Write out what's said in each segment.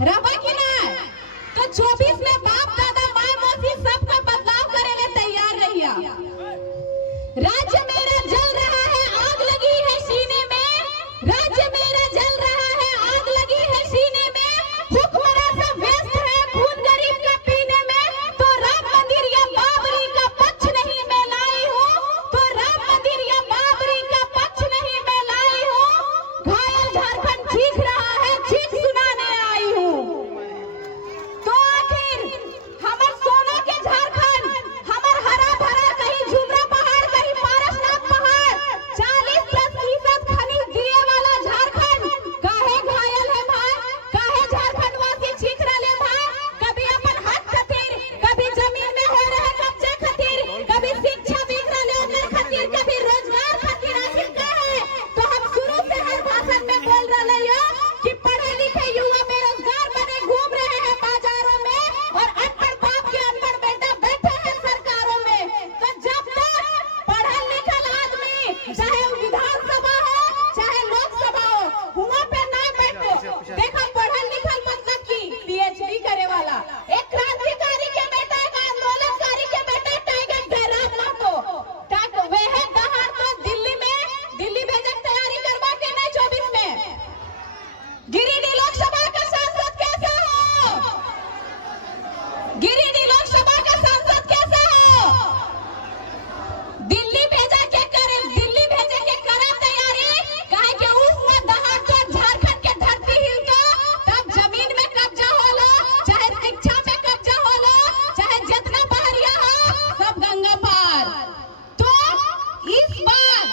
रवा की ना तो 24 में बाप दादा माए मौसी सबका बदलाव करे ले तैयार रहिया। राज्य मेरा जल रहा है, आग लगी है सीने में। राज्य मेरा जल रहा है, आग लगी है सीने में। हुक्मरान सब व्यस्त है खून गरीब का पीने में। तो राम मंदिर या बाबरी का पक्ष नहीं मैं लाई हूँ। तो राम मंदिर या बाबरी का पक्ष नहीं मैं लाई हूँ। घायल झारखंड चीख रहा है, चीख सुनाने आई हूँ। तो आखिर हमर सोना के झारखंड, हमर हरा भरा कहीं झुमरा पहाड़, कहीं पारसनाथ पहाड़, 40% खनिज दिए वाला झारखंड काहे घायल है भाई? काहे झारखंड वासी चीख रहे भाई? कभी अपन हक खातिर, कभी जमीन में हो रहे कब्जे खातिर, कभी शिक्षा बिक रहे ओकर खातिर, कभी रोजगार खातिर। आखिर का है? तो हम शुरू से हर भाषण में बोल रहे हो कि पढ़े लिखे युवा बेरोजगार बने घूम रहे हैं बाजारों में और अनपढ़ बाप के अनपढ़ बेटा बैठे हैं सरकारों में। तो जब तक पढ़ल लिखल आदमी, चाहे विधानसभा हो चाहे लोकसभा हो, वहाँ पे ना बैठो। देखो पढ़ल लिखल मतलब की पीएचडी करे वाला, एक क्रांतिकारी के बेटा, एक आंदोलनकारी के बेटा टाइगर जयराम महतो तक वह दहाड़ तो दिल्ली भेजे के तैयारी करवा के नहीं 24 में। गिरिडीह लोकसभा का सांसद कैसा हो? गिरिडीह लोकसभा का सांसद कैसा हो? दिल्ली भेजे के करे तैयारी। काहे के उसमें दहाड़ तो झारखंड के धरती हिलतो, तब जमीन में कब्जा होलो, चाहे शिक्षा में कब्जा होलो, चाहे जितना बहरिया हो सब गंगा पार। तो इस बार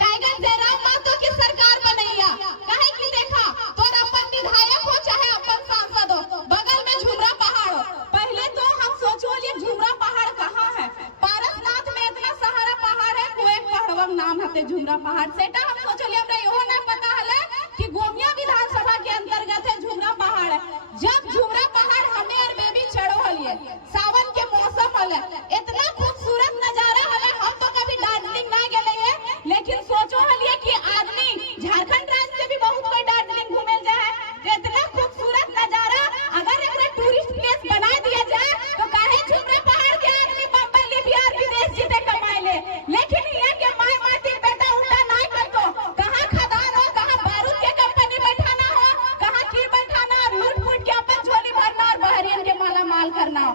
टाइगर जयराम महतो की सरकार बनैया। काहे की देखा तोर अपन विधायक हो चाहे अपन सांसद हो, बगल में झुमरा पहाड़ हो। पहले तो हम सोचो ये झुमरा पहाड़ कहाँ है? पारसनाथ में इतना सहारा पहाड़ है, कुएक पहाड़वा नाम हते झुमरा पहाड़। सेटा हम सोचलिए हमरा इहो ना पता हले कि गोमिया विधानसभा के अंतर्गत है झुमरा पहाड़ है। जब झुमरा पहाड़ हमें और बेबी चढ़ो हलिए, सावन के मौसम हले, इतना खूबसूरत नजारा हले। हम तो कभी दार्जिलिंग ना गेले है, लेकिन सोचो हलिए कि आदमी झारखंड राज्य से भी बहुत कोई दार्जिलिंग घूमे जाए। इतना खूबसूरत नजारा अगर एकरा टूरिस्ट प्लेस बना दिया जाए तो काहे झुमरा पहाड़ के आदमी बम्बई बिहार विदेश जीते कमाए ले। लेकिन ये के माय माटी बेटा उल्टा नहीं करतो। कहाँ खदान हो, कहाँ बारूद के कंपनी बैठाना हो, कहाँ की बैठाना और लूट फूट के अपन झोली भरना और बहरियन के माला माल करना हो।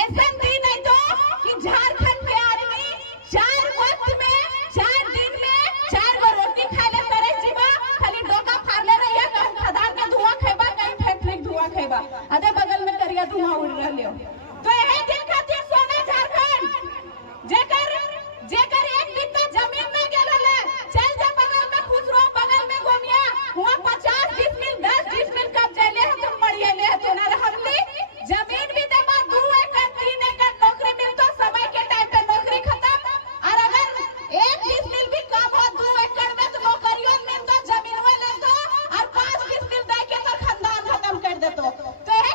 ऐसा दिन नहीं तो कि झारखंड के आदमी 4 वक्त में 4 दिन में 4 गो रोटी खाए ले करे जीवा, खाली डोका फाड़ले रहिया, कहीं खदान के धुआं खेबा, कहीं फैक्ट्री के धुआं खेबा, अदे बगल में करिया धुआं उड़ रहले हो। तो यही दिन खातिर सोना झारखंड जेकर एक बित्ता जमीन में गेल है, चल जा बगल में खुसरो, बगल में गोमिया, वहाँ 50 डिसमिल 10 डिसमिल कब्जे ले है, तुम मरिए ले है। तो ना हमली जमीन भी देबा 2 एकड़ 3 एकड़ नौकरी मिलतो, समय के टाइम पे नौकरी खत्म। और अगर 1 डिसमिल भी कम हो 2 एकड़ में तो नौकरियों मिलतो, जमीन ले लेतो और 5 डिसमिल दे के तो खानदान खत्म कर देतो। तो यही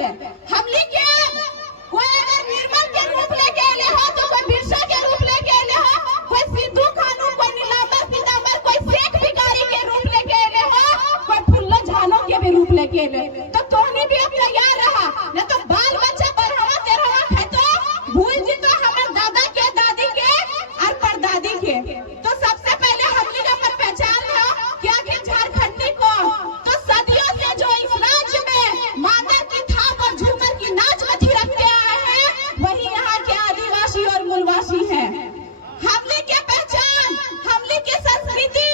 रहते। हमली के कोई अगर निर्मल के रूप लेके ले हो तो कोई बिरसा के रूप लेके ले हो, कोई सिद्धू कानू, कोई नीलांबर पीतांबर, कोई शेख भिखारी के रूप लेके ले हो, कोई फुल्लो झानो के भी रूप लेके ले। तो तोहनी भी अब तैयार रहा, न तो बाल बच्चा बरहवा तेरहवा खाए तो भूल जी तो हमारे दादा के दादी के और परदादी के। तो सबसे पहले हमली का पर पहचान लो कि आखिर झारखंडी को तो सदियों से जो इस राज्य में मादर की थाप और झूमर की नाच में थिरकते आए हैं, वही यहाँ के आदिवासी और मूलवासी हैं। हमली के पहचान, हमली की संस्कृति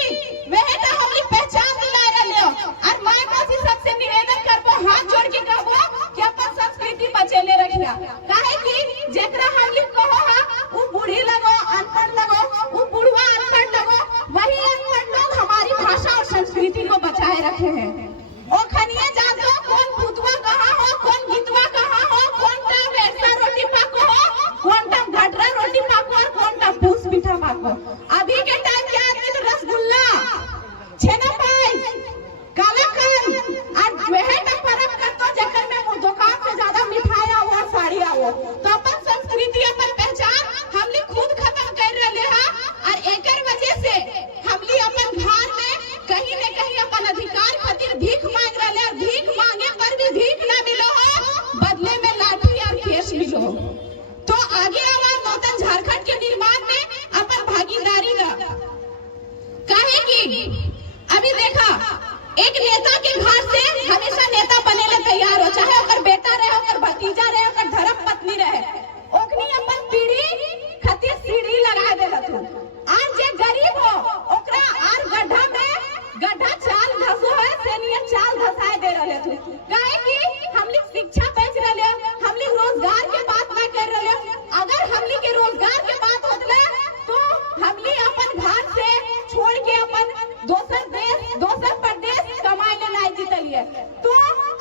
वह तो हमली पहचान दिला रहे हो। और मैं कोसी सबसे निवेदन करबो, हाथ जोड़ के कहबो कि अपन संस्कृति बचेले रखिया। काहे कि जेकरा हमली कहो हा वो बूढ़ी लगो, अनपढ़ लगो, वो बुढ़वा अनपढ़ लगो, वही अनपढ़ लोग हमारी भाषा और संस्कृति को बचाए रखे हैं। ओ खनिया जान दो कौन भूतवा कहाँ हो, कौन गीतवा कहाँ हो, कौन टा बेसा रोटी पाको हो, कौन टा घटरा रोटी पाको और कौन टा पूस पिठा पाको। अभी के टाइम के आदमी तो रसगुल्ला, छेना पाई, कालाकंद और वह टा परब करतो जेकर में वो दुकान से ज्यादा मिठाई आओ और साड़ी आओ। तो अपन संस्कृति, अपन पहचान हमली खुद खत्म कर रहे हैं। और एकर वजह से हमली अपन घर में कहीं न कहीं अपन अधिकार खातिर भीख मांग रहे हैं। भीख मांगे पर भी भीख ना मिलो हो, बदले में लाठी और केस मिलो। तो आगे आवा नूतन झारखंड के निर्माण में अपन भागीदारी ना। काहे कि अभी देखा एक नेता के घर से हमेशा नेता बने ले तैयार हो, चाहे ओकर बेटा रहे, ओकर भतीजा रहे, ओकर धर्म पत्नी रहे, ओकनी अपन पीढ़ी खातिर सीढ़ी लगा देला तू। आज जे गरीब हो ओकरा आर गड्ढा में गड्ढा चाल धसो है से नियर चाल धसाए दे रहले तू। काहे कि हमली शिक्षा बेच रहले, हमली रोजगार के बात ना कर रहले। अगर हमली के रोजगार के बात होतले तो हमली अपन घर से छोड़ के अपन दोसर देश, दोसर प्रदेश कमाए ले नहीं जीतलिए। तो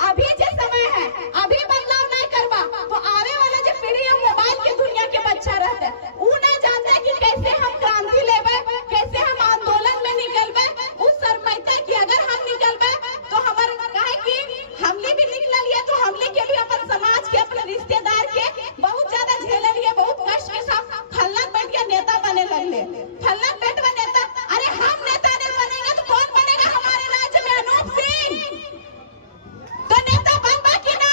अभी जे समय है, अभी बदलाव नहीं करबा तो आवे वाला जो पीढ़ी है मोबाइल के दुनिया के बच्चा रहते, ऊ ना जानते कि कैसे हम क्रांति लेबे, कैसे हम आंदोलन में निकलबे। उस शर्माइते कि अगर हम निकलबे तो हमार काहे कि हमली भी निकल लिए तो हमली के भी अपन समाज के, अपने रिश्तेदार के बहुत ज्यादा झेले लिए, बहुत कष्ट के साथ फल्ला बैठ के नेता बने लगले। फल्ला बैठ के नेता, अरे हम नेता नहीं बनेंगे तो कौन बनेगा हमारे राज्य में? अनूप सिंह तो नेता बनबा कि ना?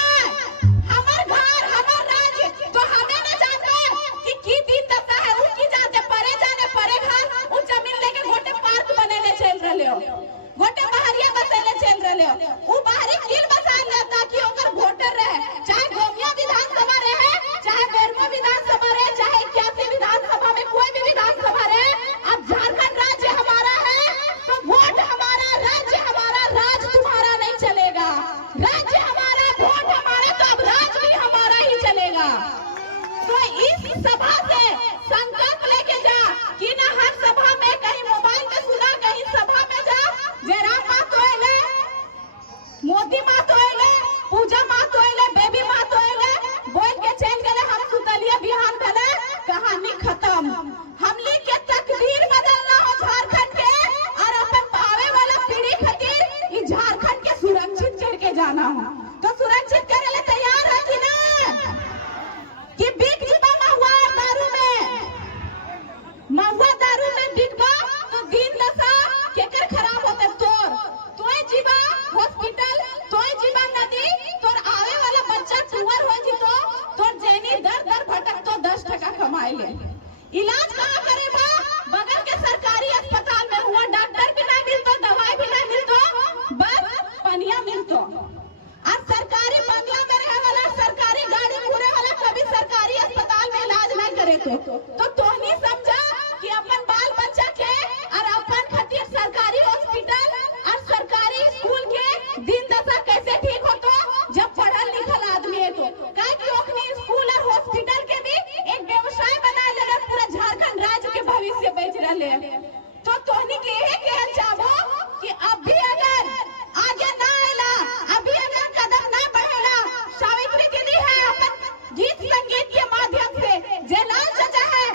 हमार घर, हमार राज्य तो हमें ना जानते कि दिन दशा है। उनकी जाते परे जाने परे घर उन जमीन लेके गोटे पार्क बनेले चल रहे हो, गोटे बहरिया बसेले चल रहे हो। वो बाहरी किल बसाए लेता कि ओकर वोटर रहे, चाहे गोमिया विधानसभा रहे, चाहे बेरमो विधानसभा रहे, चाहे 81 विधानसभा में कोई भी विधानसभा रहे। अब झारखंड राज्य हमारा है तो वोट हमारा, राज्य हमारा, राज तुम्हारा नहीं चलेगा। राज्य हमारा, वोट हमारा, तो अब राज भी हमारा ही चलेगा। तो इस सभा से संकल्प लेके जा कि ना हर सभा में कहीं मोबाइल में सुना, कहीं सभा में जा, जयराम मात होएले, मोदी मात होएले, पूजा मात होएले, बेबी मात होएले, बोल के चल गए हम सुतलिए बिहान भले, कहानी खत्म। हमली के तकदीर बदलना हो झारखंड के, और अपन पावे वाला पीढ़ी खातिर इस झारखंड के सुरक्षित करके जाना हो। तो सुरक्षित करे ले तैयार है कि ना? कि बिक जीवा महुआ दारू में, महुआ दारू में बिकबा तो दिन दशा केकर खराब होते तोर। तोय जीवा हॉस्पिटल, तोय जीवा नदी, तोर आवे वाला बच्चा टूअर हो जीतो, तोर जैनी दर दर भटक तो 10 टका कमाई ले। इलाज कहाँ करे बा? बगल के सरकारी अस्पताल में हुआ, डॉक्टर भी नहीं मिलतो, दवाई भी नहीं मिलतो, बस पनिया मिलतो। और सरकारी बंगला में रहे वाला, सरकारी गाड़ी घूरे वाला कभी सरकारी अस्पताल में इलाज नहीं करे। तो तोहनी समझा कि अपन बाल बच्चा के और अपन खातिर सरकारी हॉस्पिटल और सरकारी स्कूल के दिन दशा कैसे ठीक होतो जब पढ़ल लिखल आदमी है। तो काहे कि ओखनी स्कूल और हॉस्पिटल के भी एक व्यवसाय बना ले, पूरा झारखंड राज्य के भविष्य बेच रहे। तो तोहनी के यही कहल चाहबो कि अब भी अगर आगे ना आएला, अभी अगर कदम ना बढ़ेला, सावित्री दीदी है अपन गीत संगीत के माध्यम से, जयलाल चाचा है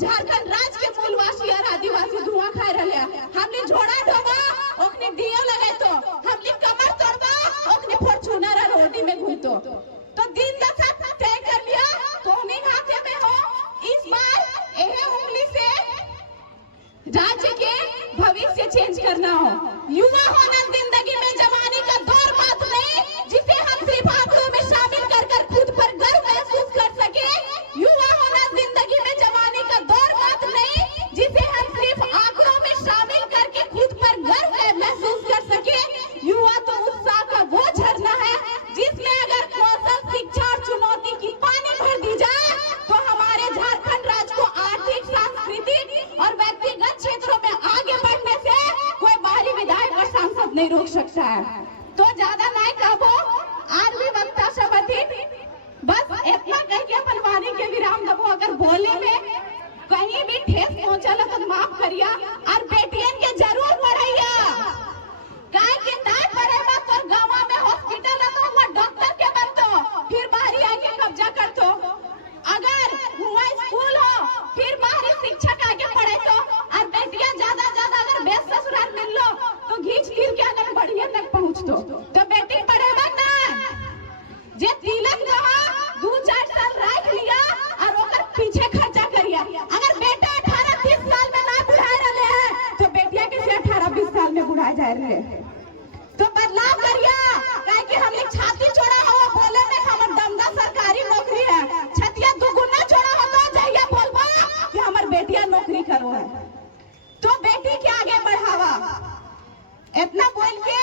झारखंड राज्य के मूलवासी और आदिवासी धुआं खाए रहे। हमने झोड़ा ढोबा ओखने दियो लगे तो, हमने कमर तोड़बा ओखने फॉर्च्यूनर और रोडी में घूमतो। तो दिन दशा तय कर लिया तो हम हाथे में हो। इस बार यह उंगली से राज्य के भविष्य चेंज करना हो। युवा होना जिंदगी में जवानी का दौर बात नहीं, जिसे हम सिर्फ आंकड़ों में शामिल कर कर खुद पर गर्व महसूस कर सके। युवा होना जिंदगी में जवानी का दौर बात नहीं, जिसे हम सिर्फ आंकड़ों में शामिल करके खुद पर गर्व महसूस कर सके। युवा तो उत्साह का वो झरना है जिसमें अगर कौशल, शिक्षा और चुनौती की पानी भर दी जाए तो हमारे झारखंड राज्य को आर्थिक, सांस्कृतिक और व्यक्तिगत क्षेत्रों में आगे बढ़ने से कोई बाहरी विधायक और सांसद नहीं रोक सकता है। तो ज्यादा नहीं कहो, आरवी वक्ता सबती बस इतना कह के अपन वाणी के विराम दबो। अगर बोली में कहीं भी ठेस पहुंचल तो माफ करिया और बेटियन के जरूर पढ़ैया। काहे कि नहीं पढ़ेबा तो गांव में हॉस्पिटल है तो वहां डॉक्टर के बनतो, फिर बाहरी आके कब्जा करतो। अगर हुआ स्कूल हो फिर बाहरी शिक्षक आगे पढ़े तो, और बेटियां ज्यादा अगर बेस ससुराल मिल लो तो घींच गिर के अगर बढ़िया तक पहुंचतो। तो बेटी पढ़ेबा ना जे तिलक रहा 2-4 साल रख लिया और ओकर पीछे खर्चा करिया। अगर बेटा 18-30 साल में ना बुढ़ा रहे हैं तो बेटिया कैसे 18-20 साल में बुढ़ा जा रहे हैं। तो बदलाव करिया, काहे कि हमने छाती छोड़ा हो बोले में हमर दमदा सरकारी नौकरी है। छतिया दुगुना छोड़ा हो तो जहिया बोलबा कि हमर बेटिया नौकरी करो है तो बेटी के आगे बढ़ावा। इतना बोल के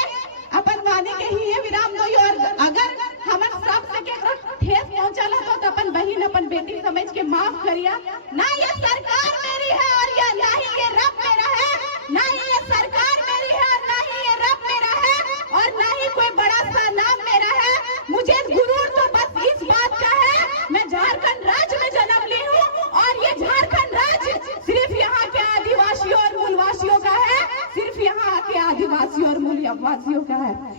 अपन वाणी के ही विराम दो। और अगर हमर सब से केकरो ठेस पहुंचल हो तो अपन बहन, अपन बेटी समझ के माफ करिया। ना ये सरकार मेरी है और ये ना ही ये रब मेरा है, ना ही ये सरकार मेरी है और ना ही ये रब मेरा है, और ना ही कोई बड़ा सा नाम मेरा है। मुझे गुरूर तो बस इस बात का है मैं झारखंड राज्य में जन्म ली हूँ और ये झारखंड राज्य सिर्फ यहाँ के आदिवासियों और मूलवासियों का है, सिर्फ यहाँ के आदिवासियों और मूलवासियों का है।